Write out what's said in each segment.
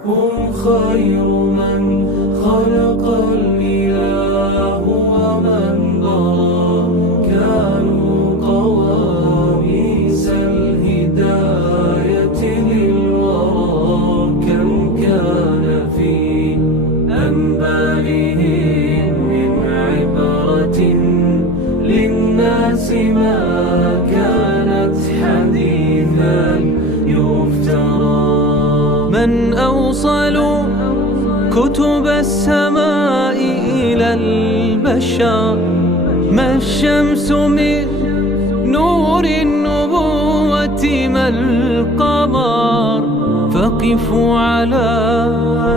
هم خير من خلق الإله ومن ضرى كانوا قواميس الهداية للورى كم كان في أنبائهم من عبرة للناس ما كانت حديثا يفترى من أوصل كتب السماء إلى البشر ما الشمس من نور النبوة ما القمر فقفوا على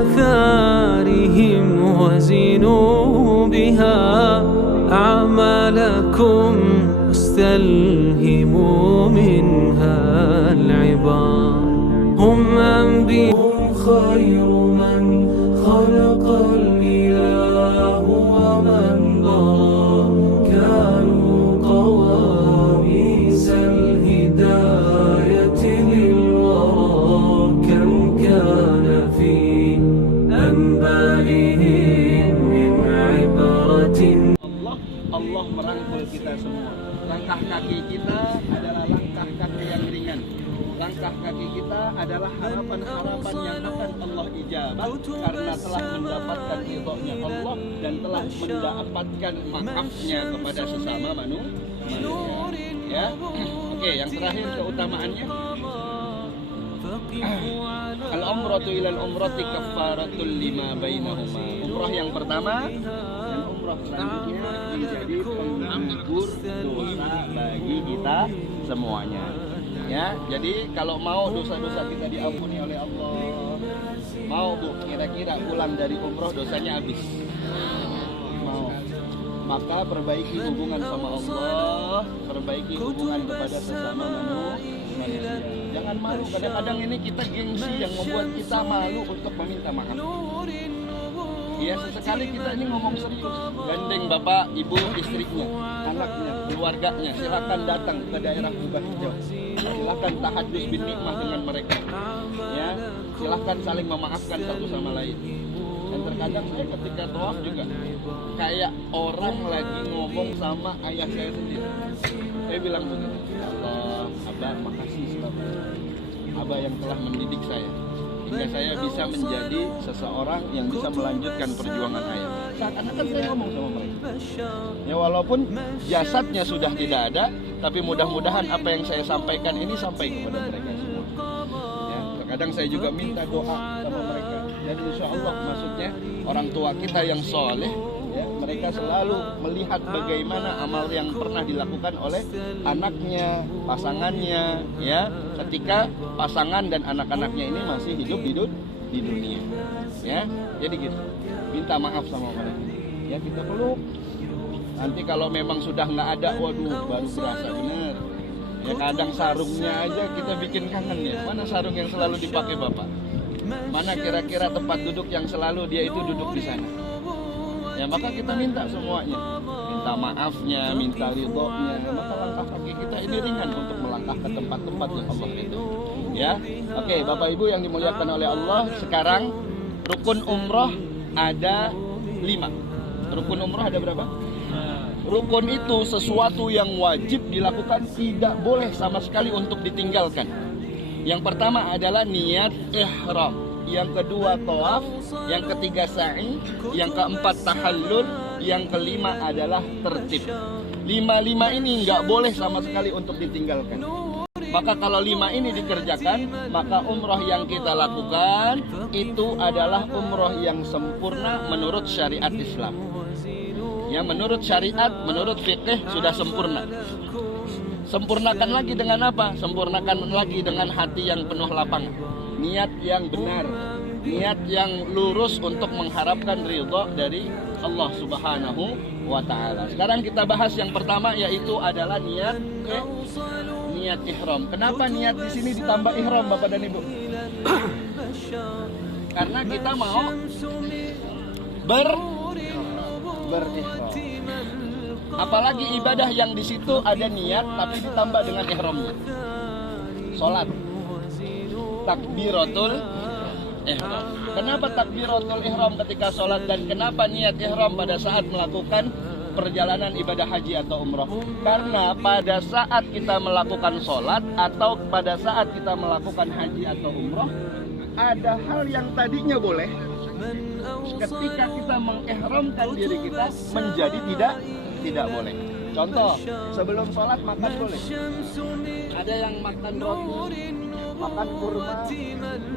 آثارهم وزنوا بها أعمالكم واستلهموا منها العبار هم خير من خلق الإله ومن ضرى كانوا قواميس الهداية للورى كم كان في أنبائهم من عبرة. Allah merangkul kita semua. Langkah kaki kita adalah langkah kaki yang ringan. Langkah kaki kita adalah harapan-harapan yang akan Allah ijabah karena telah mendapatkan ridhonya Allah dan telah mendapatkan maafnya kepada sesama manusia. Ya, oke, yang terakhir keutamaannya. Al-umratu ilal umrati kaffaratul lima bainahuma. Umrah yang pertama dan umrah selanjutnya menjadi penghibur dosa bagi kita semuanya. Ya, jadi kalau mau dosa-dosa kita diampuni oleh Allah, mau Bu, kira-kira pulang dari umroh dosanya habis. Mau. Maka perbaiki hubungan sama Allah, perbaiki hubungan kepada sesama manusia. Jangan malu, kadang-kadang ini kita gengsi yang membuat kita malu untuk meminta maaf. Ya, sesekali kita ini ngomong serius, gandeng bapak, ibu, istrinya, anaknya, keluarganya, silakan datang ke daerah Kubah Hijau. Silakan tahajud bin nikmah dengan mereka. Ya, silakan saling memaafkan satu sama lain. Dan terkadang saya ketika tawaf juga kayak orang lagi ngomong sama ayah saya sendiri. Saya bilang begini, Allah, Abah makasih selama Abah yang telah mendidik saya hingga saya bisa menjadi seseorang yang bisa melanjutkan perjuangan ayah. Seakan-akan saya ngomong sama mereka. Ya, walaupun jasadnya sudah tidak ada, tapi mudah-mudahan apa yang saya sampaikan ini sampai kepada mereka semua. Ya, terkadang saya juga minta doa sama mereka. Dan insya Allah maksudnya orang tua kita yang soleh, ya, mereka selalu melihat bagaimana amal yang pernah dilakukan oleh anaknya, pasangannya, ya, ketika pasangan dan anak-anaknya ini masih hidup di dunia. Ya, jadi gitu. Minta maaf sama mereka. Ya, kita peluk. Nanti kalau memang sudah nggak ada, waduh, baru berasa benar. Ya, kadang sarungnya aja kita bikin kangen ya. Mana sarung yang selalu dipakai Bapak? Mana kira-kira tempat duduk yang selalu dia itu duduk di sana? Ya, maka kita minta semuanya. Minta maafnya, minta ridhonya. Maka langkah kaki kita ini ringan untuk melangkah ke tempat-tempat yang Allah itu. Ya, oke, Bapak Ibu yang dimuliakan oleh Allah. Sekarang rukun umroh ada 5. Rukun umroh ada berapa? Rukun itu sesuatu yang wajib dilakukan, tidak boleh sama sekali untuk ditinggalkan. Yang pertama adalah niat ihram, yang kedua tawaf, yang ketiga sa'i, yang keempat tahallul, yang kelima adalah tertib. 5 ini nggak boleh sama sekali untuk ditinggalkan. Maka kalau 5 ini dikerjakan, maka umroh yang kita lakukan itu adalah umroh yang sempurna menurut syariat Islam. Ya, menurut syariat, menurut fikih sudah sempurna. Sempurnakan lagi dengan apa? Sempurnakan lagi dengan hati yang penuh lapangan, niat yang benar, niat yang lurus untuk mengharapkan ridho dari Allah Subhanahu wa Ta'ala. Sekarang kita bahas yang pertama, yaitu adalah niat ihram. Kenapa niat di sini ditambah ihram, Bapak dan Ibu? Karena kita mau berihram. Apalagi ibadah yang di situ ada niat tapi ditambah dengan ihramnya. Salat, takbiratul ihram. Kenapa takbiratul ihram ketika sholat dan kenapa niat ihram pada saat melakukan perjalanan ibadah haji atau umroh? Karena pada saat kita melakukan sholat atau pada saat kita melakukan haji atau umroh, ada hal yang tadinya boleh, ketika kita mengihramkan diri kita menjadi tidak boleh. Contoh, sebelum sholat makan boleh. Ada yang makan roti, makan kurma,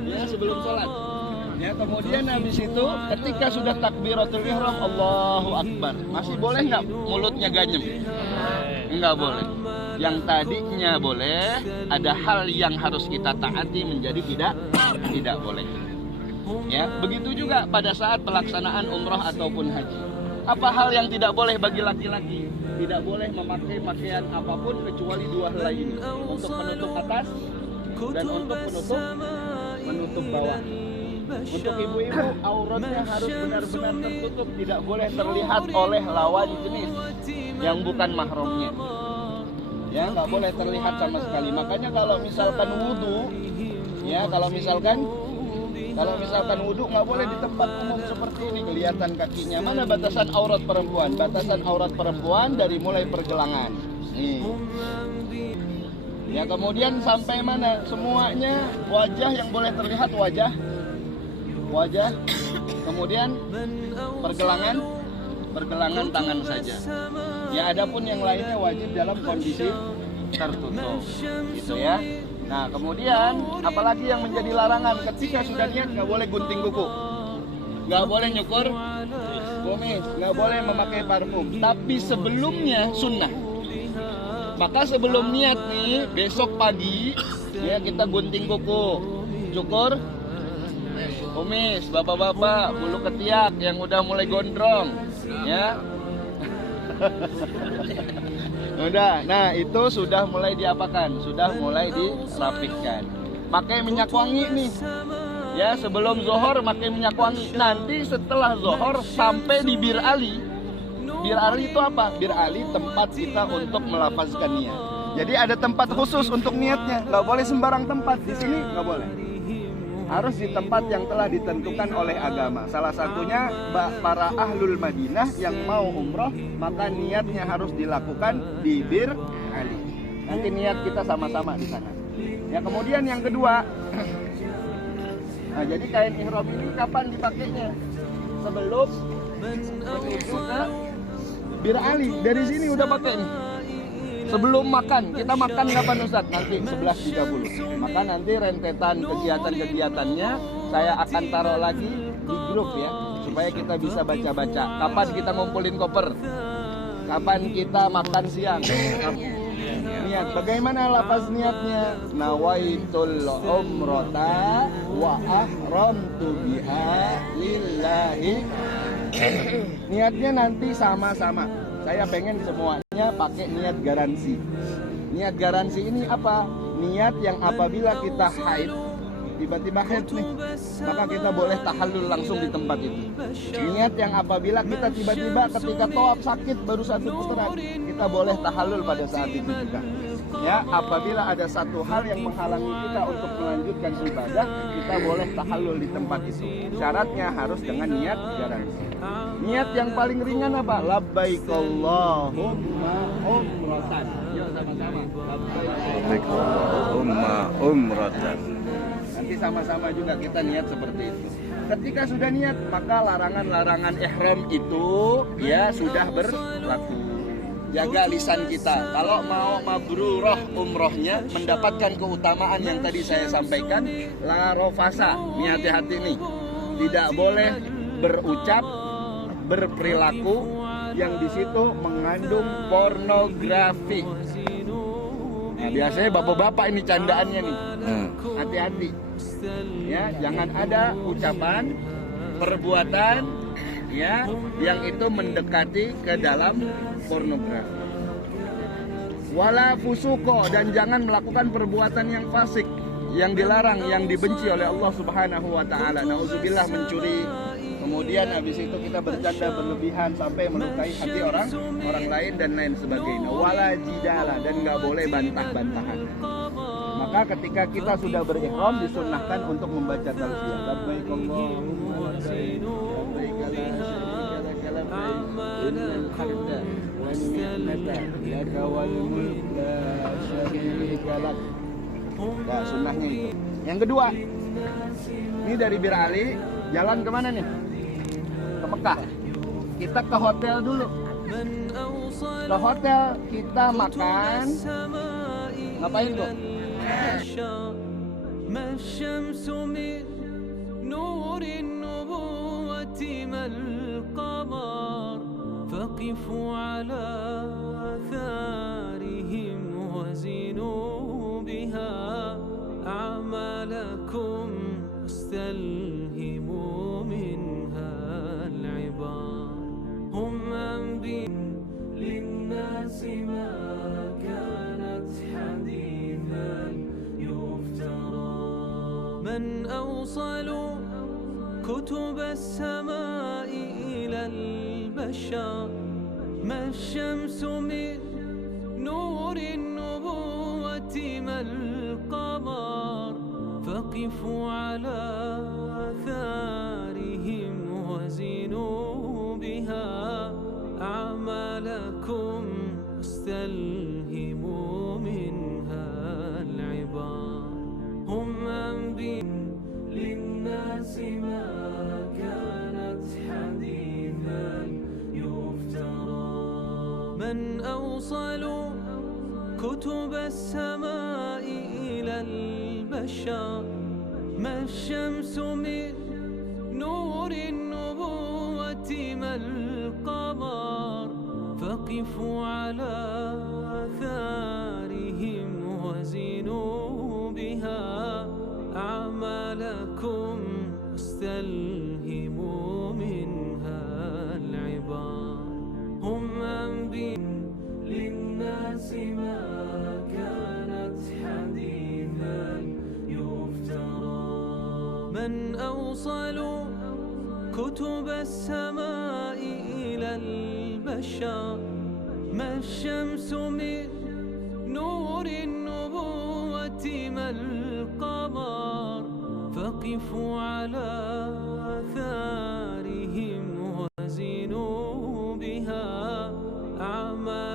ya sebelum sholat. Ya, kemudian habis itu ketika sudah takbiratul ihram Allahu Akbar, masih boleh nggak mulutnya ganjem? Enggak boleh. Yang tadinya boleh, ada hal yang harus kita taati menjadi tidak boleh. Ya, begitu juga pada saat pelaksanaan umroh ataupun haji. Apa hal yang tidak boleh bagi laki-laki? Tidak boleh memakai pakaian apapun kecuali dua helai ini, untuk penutup atas dan untuk menutup bawah. Untuk ibu-ibu, auratnya harus benar-benar tertutup, tidak boleh terlihat oleh lawan jenis yang bukan mahramnya. Ya, nggak boleh terlihat sama sekali. Makanya kalau misalkan wudhu, ya kalau misalkan wudhu nggak boleh di tempat umum seperti ini, kelihatan kakinya. Mana batasan aurat perempuan? Batasan aurat perempuan dari mulai pergelangan. Nih. Ya, kemudian sampai mana? Semuanya wajah yang boleh terlihat wajah. Kemudian pergelangan tangan saja. Ya, adapun yang lainnya wajib dalam kondisi tertutup. Gitu ya. Nah, kemudian apalagi yang menjadi larangan ketika sudah niat, nggak boleh gunting kuku, nggak boleh nyukur kumis, nggak boleh memakai parfum. Tapi sebelumnya sunnah. Maka sebelum niat nih, besok pagi ya kita gunting kuku, cukur kumis, bapak-bapak, bulu ketiak yang udah mulai gondrong, ya. Udah, nah itu sudah mulai diapakan? Sudah mulai dirapihkan. Pakai minyak wangi nih. Ya, sebelum zuhur pakai minyak wangi. Nanti setelah zuhur sampai di Bir Ali. Bir Ali itu apa? Bir Ali tempat kita untuk melafazkan niat. Jadi ada tempat khusus untuk niatnya. Nggak boleh sembarang tempat. Di sini nggak boleh. Harus di tempat yang telah ditentukan oleh agama. Salah satunya para ahlul Madinah yang mau umroh, maka niatnya harus dilakukan di Bir Ali. Nanti niat kita sama-sama di sana. Ya, kemudian yang kedua, nah jadi kain ihram ini kapan dipakainya? Sebelum menuju ke Bir Ali. Dari sini udah pakai nih. Sebelum makan, kita makan kapan Ustaz? Nanti 11.30. Maka nanti rentetan kegiatan-kegiatannya saya akan taruh lagi di grup ya, supaya kita bisa baca-baca. Kapan kita ngumpulin koper? Kapan kita makan siang? Niat. Bagaimana lafaz niatnya? Nawaitul umrata wa ahramtu biha lillahi. Niatnya nanti sama-sama. Saya pengen semuanya pakai niat garansi. Niat garansi ini apa? Niat yang apabila kita haid, tiba-tiba haid nih, maka kita boleh tahallul langsung di tempat itu. Niat yang apabila kita tiba-tiba ketika tawaf sakit baru satu putaran, kita boleh tahallul pada saat itu juga. Ya, apabila ada satu hal yang menghalangi kita untuk melanjutkan ibadah, kita boleh tahallul di tempat itu. Syaratnya harus dengan niat garansi. Niat yang paling ringan apa? Labbaik Allahumma umratan. Yuk sama-sama. Labbaik Allahumma umratan. Nanti sama-sama juga kita niat seperti itu. Ketika sudah niat, maka larangan-larangan ihram itu ya sudah berlaku. Jaga lisan kita. Kalau mau mabrurah umrohnya, mendapatkan keutamaan yang tadi saya sampaikan, la rofasa. Ini hati-hati nih. Tidak boleh berucap, berperilaku yang di situ mengandung pornografi. Nah, biasanya bapak-bapak ini candaannya nih. Hati-hati. Ya, jangan ada ucapan, perbuatan ya yang itu mendekati ke dalam pornografi. Wala fusuko, dan jangan melakukan perbuatan yang fasik, yang dilarang, yang dibenci oleh Allah Subhanahu wa taala. Nauzubillah, mencuri. Kemudian habis itu kita bercanda berlebihan sampai melukai hati orang lain dan lain sebagainya. Wala jidala, dan nggak boleh bantah-bantahan. Maka Maka ketika kita sudah berihram disunnahkan untuk membaca talbiyah. Labbaik Allahumma labbaik, labbaik la syarika lak labbaik, innal hamda wan ni'mata laka wal mulk la syarika lak. Nah, sunnahnya itu. Yang kedua, ini dari Bir Ali, jalan kemana nih? Ke Mekah. Kita ke hotel dulu. Ke hotel kita makan. Ngapain tuh? ما الشمس من نور النبوة ما القمر فقفوا على آثارهم وزنوا بها أعمالكم واستلهموا منها العبار هم أنبياء للناس ما كانت حديثا يفترى من أوصل كتب السماء إلى البشر ما الشمس من نور النبوة ما القمر فقفوا على آثارهم وزنوا بها أعمالكم واستلهموا منها العبار هم أنبياء للناس ما كانت حديثا يفترى من أوصل كتب السماء إلى البشر ما الشمس من نور النبوة ما القمر فقفوا على آثارهم وزنوا بها أعمالكم واستلهموا منها العبار هم أنبياء للناس ما كانت حديثا يفترى من أوصل كتب السماء إلى البشر ما الشمس من نور النبوة ما القمر فقفوا على آثارهم وزنوا بها أعمالكم